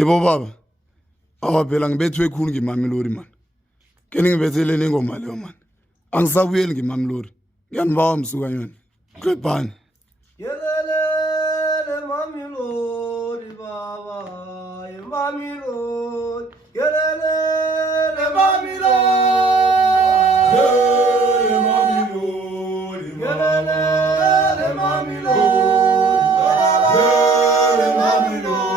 Yebo baba. Phela ngibethwe khulu ngimamelori man. Ke ningibethelele ingoma leyo man. Angisabuyeli ngimamelori. Ngiyanibawa msukanyana. Qedbani. Yelele Mamelodi baba, Mamelodi. Yelele Mamelodi. Yelele Mamelodi. Yelele Mamelodi. Yelele Mamelodi.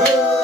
Hey!